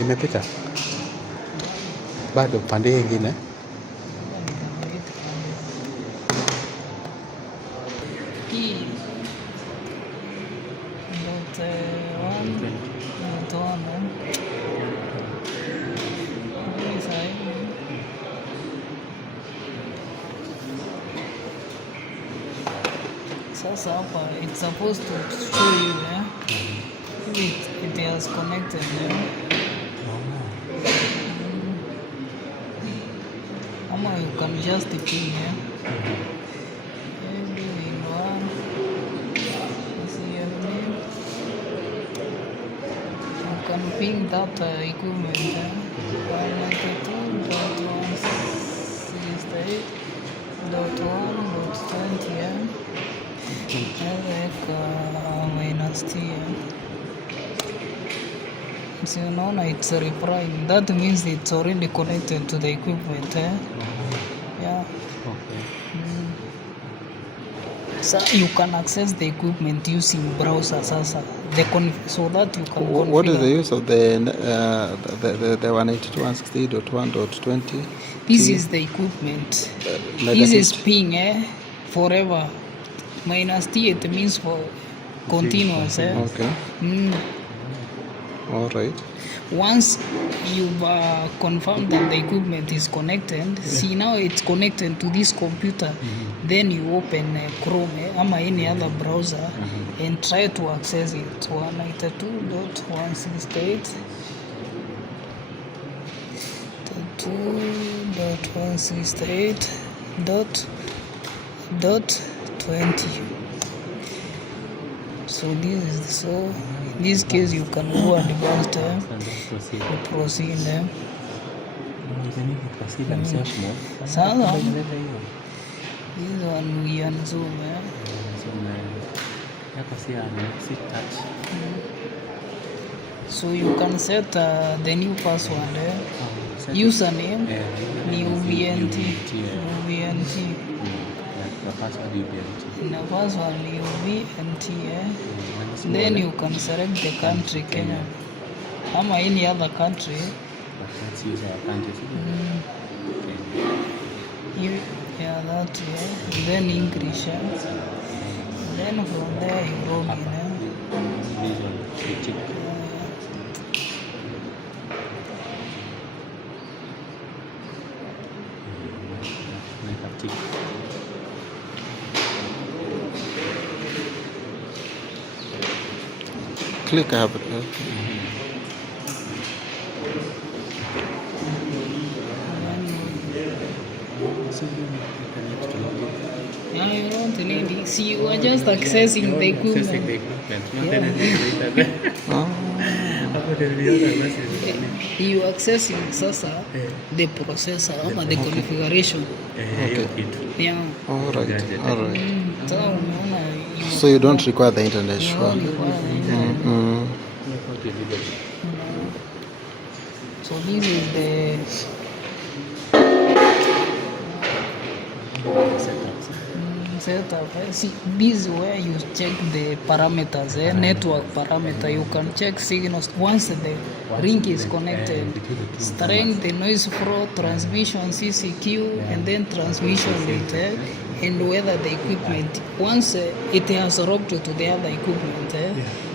Imepita bado pande nyingine. Sasa hapa it's supposed to show you it has connected ama you can just pin you can pin that equipment 192.168.1.20 -T. So unaona it's a reply. That means it's already connected to the equipment. Yeah. Okay. So you can access the equipment using browser sasa. So that you can configure. What is the use of the 192.168.1.20? This is the equipment. This is ping forever. -T it means for continuous. Okay. All right. Once you've confirmed that the equipment is connected, see now it's connected to this computer, then you open Chrome or any other browser and try to access it. 192.168.20. So this is in this case you can go advanced proceed. Sasa this one we unzoom so you can set the new password username ni UBNT na password ni UBNT then you can select the country Kenya ama any other country. Let's use our country. Yeah, that then English then from there you log in click up. Yeah, you don't need. See, you are just accessing the equipment. You accessing sasa the processor or the configuration. Okay. Yeah. All right. So you don't require the internet. So this is the setup. See, this is where you check the parameters, network parameter. You can check signals once the ring is connected. Strength, the noise flow, transmission, CCQ, and then transmission rate, and whether the equipment, once it has robbed to the other equipment,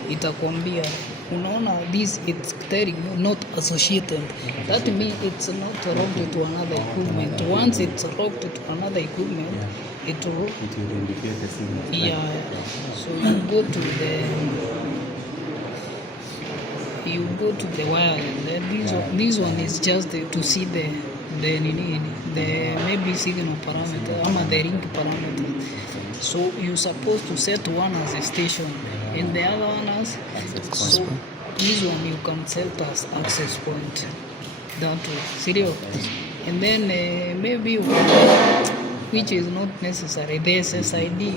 itakwambia unaona this it's telling you not associated. That means it's not robbed to another equipment. Once it's robbed to another equipment, it will indicate the signal. Yeah. So you go to the wire, and then this one is just to see the maybe signal parameter or the ring parameter. So you're supposed to set one as a station and the other one as access point. So this one you can set as access point. That way, serious. And then maybe which is not necessary, the SSID,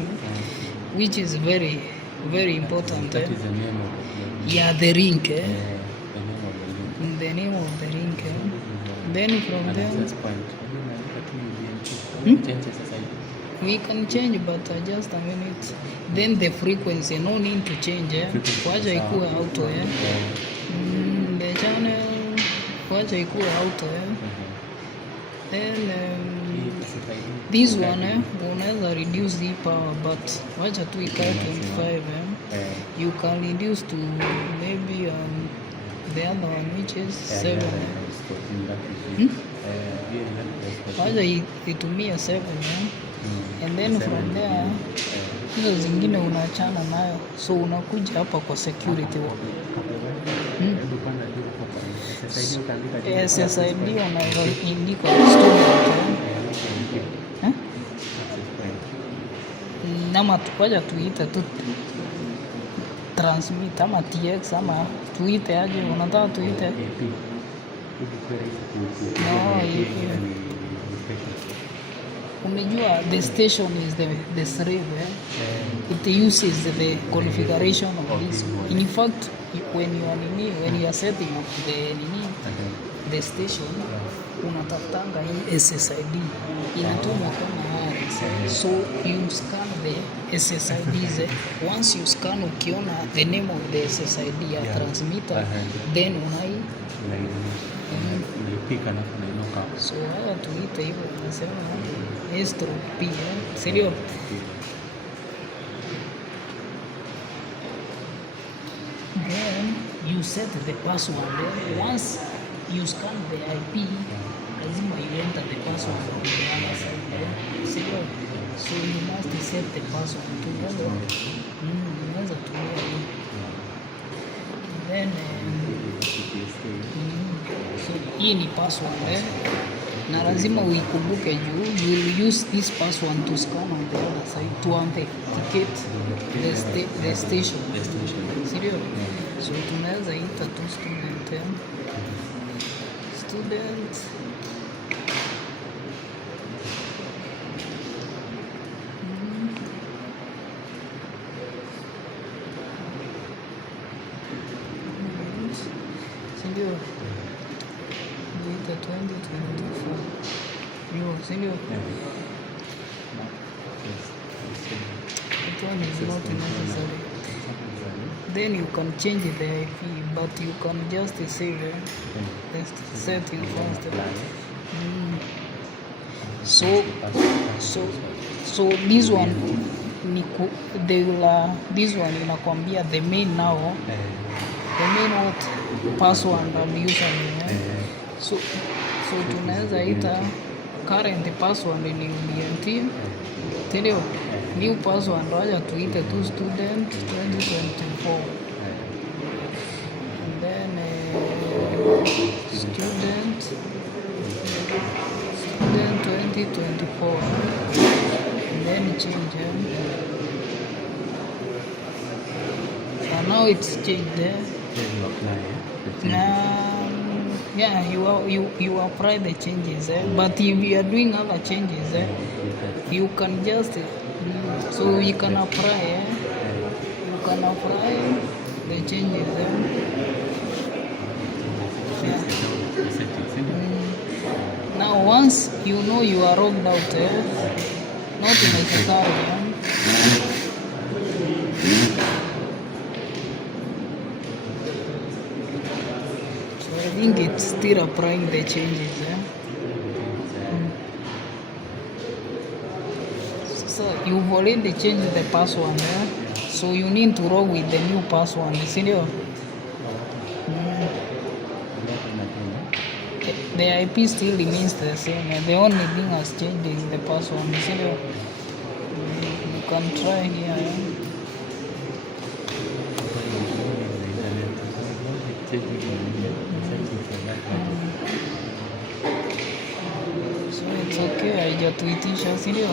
which is very, very important. That is the name of the ring. the name of the ring. The name of the ring. Then from there, we can change, but just a minute. Then the frequency, no need to change. Waja ikuwe auto. The channel, wacha ikuwe auto then this one unaweza reduce the power, but wacha tu ikae 25 you can reduce to maybe the other one which is 7 wacha itumie 7 and then from there hizo zingine unaachana nayo, so unakuja hapa kwa security SSID unaandika student nama tukaja tuite tu transmit ama TX ama tuite aje, unataka tuite no, umejua the station is the slave it uses the configuration of this. In fact when you are setting up the station unatafutanga hii SSID inatumwa kama RS, so you scan the SSIDs once you scan ukiona the name of the SSID ya transmitter then so haya tuite hivyo, tunasema S/P sio then you set the password. Once you scan the IP lazima you enter the password on the other side so you must set the password together. Unaweza tumia hii then so hii ni password na lazima uikumbuke juu you will use this password to scan on the other side to authenticate the station. Serious? So tunaweza ita tu student sindio, ita 2024 yo sindio, it one is not necessary. Then you can change the IP, but you can just save the setting first. So this one this one inakwambia the main now, the main what password I'm using. So tunaweza ita current password ni UBNT, ndio new password waja tuite tu student 2024 and then student 2024 and then change so now it's changed yeah, you apply the changes but if you are doing other changes you can just so you can apply the changes now once you know you are logged out not necessary so I think it's still applying the changes So you've already changed the password so you need to log with the new password, sindio? The IP still remains the same, the only thing has changed is the password, sindio? You can try here. So it's okay, haijatuitisha, sindio?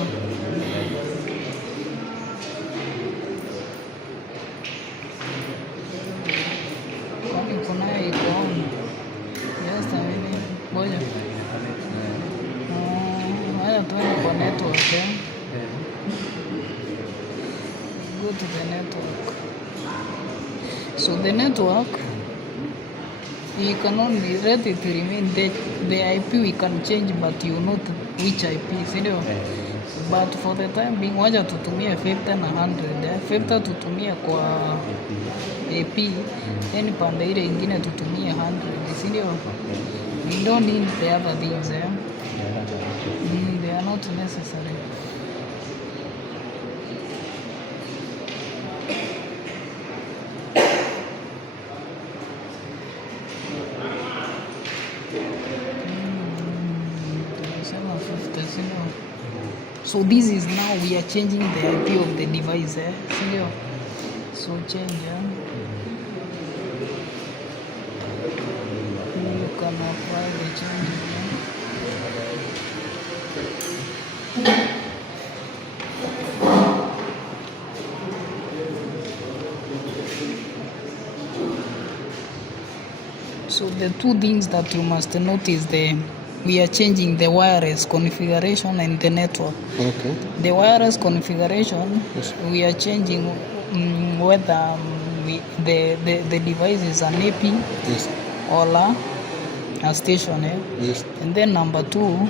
Kwani kunayo iko on? Just a minute, ngoja. Haya tuende kwa network Go to the network. So the network, you can only let it remain the IP we can change, but you know which IP, sindio? But for the time being wacha tutumie 50 na 100 50 tutumie kwa AP then pande ile ingine tutumie 100, sindio? We don't need the other things, eh? Yeah, that's right. They are not necessary. So this is now we are changing the IP of the device, eh? So change, eh? You can apply the changes, eh? So the two things that you must notice, we are changing the wireless configuration and the network. Okay. The wireless configuration, Yes. we are changing whether the device is an AP Yes. or a station. Eh? Yes. And then number 2,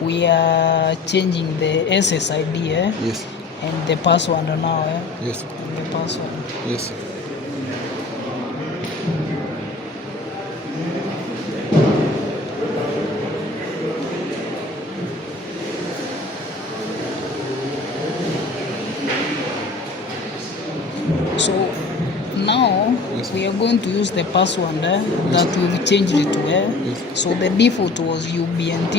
we are changing the SSID, eh? Yes. And the password now. Eh? Yes. The password. Yes. So now Yes. we are going to use the password that we've changed it to. Yes. So the default was UBNT.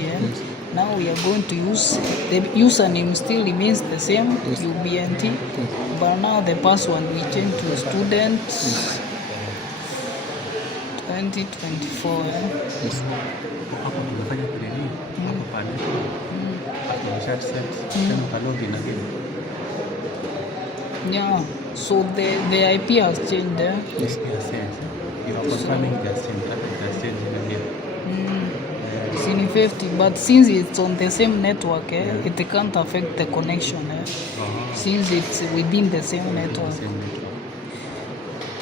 Yes. Now we are going to use the username still remains the same, Yes. UBNT, Yes. but now the password we change to student 2024. Yes. Hapo tumefanya nini? Hapo pale. Hapo umesha set. Tena ka login again. Yeah. So the IP has changed. Yes. Yes, yes. You are confirming the same traffic has changed again. It's in 50, but since it's on the same network, it can't affect the connection. Since it's within the same network. Same network.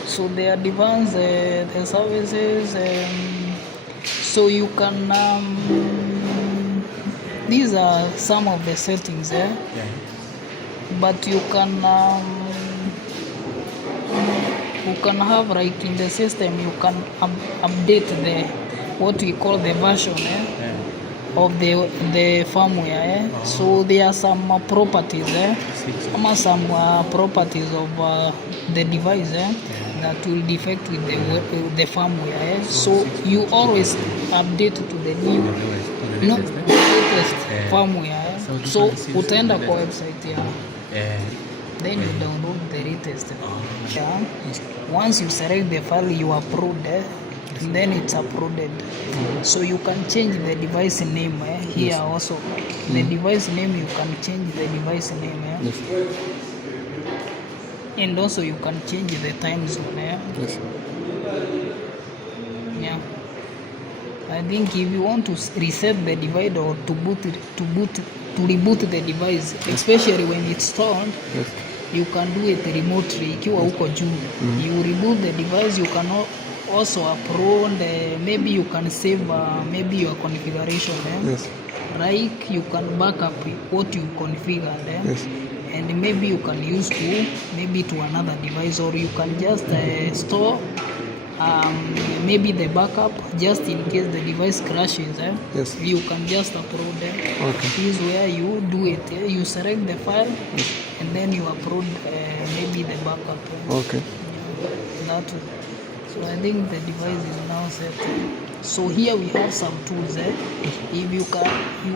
So they advance the services, so you can these are some of the settings, Yeah. but you can have, like, in the system you can update the what we call the version, Yeah. of the firmware. So there are some properties, some properties of the device that will defect with the firmware. So you always update to the new, no, latest firmware. So utaenda kwa website ya then you download the latest. Once you select the file, you upload, and then it's uploaded. So you can change the device name here also. The device name, you can change the device name. Yes. And also you can change the time zone. Yes. Yeah. I think if you want to reset the device or to reboot the device, especially when it's stored, Yes. you can do it remotely. Ikiwa huko juu, you reboot the device. You can also upload, maybe you can save maybe your configuration. Yes. Like you can back up what you configured. Yes. And maybe you can use to another device, or you can just store maybe the backup just in case the device crashes. Yes. You can just upload. Okay. This is where you do it. You select the file, and then you upload maybe the backup. Okay. That way. So I think the device is now set. So here we have some tools. If you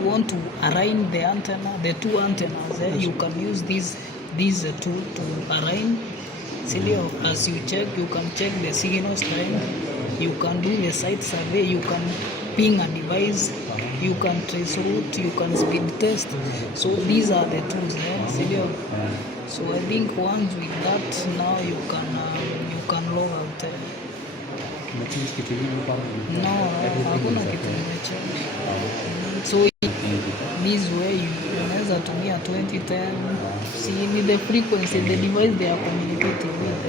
want to align the antenna, the two antennas, you can use this tool to align. As you check, you can check the signal strength. You can do the site survey. You can ping a device. You can trace route. You can speed test. So these are the tools. So I think once with that, now you can log out. Umechange kitu gani pale? No, hakuna kitu nimechange. So this way unaweza tumia 2010. See, ni the frequency the device they are communicating with.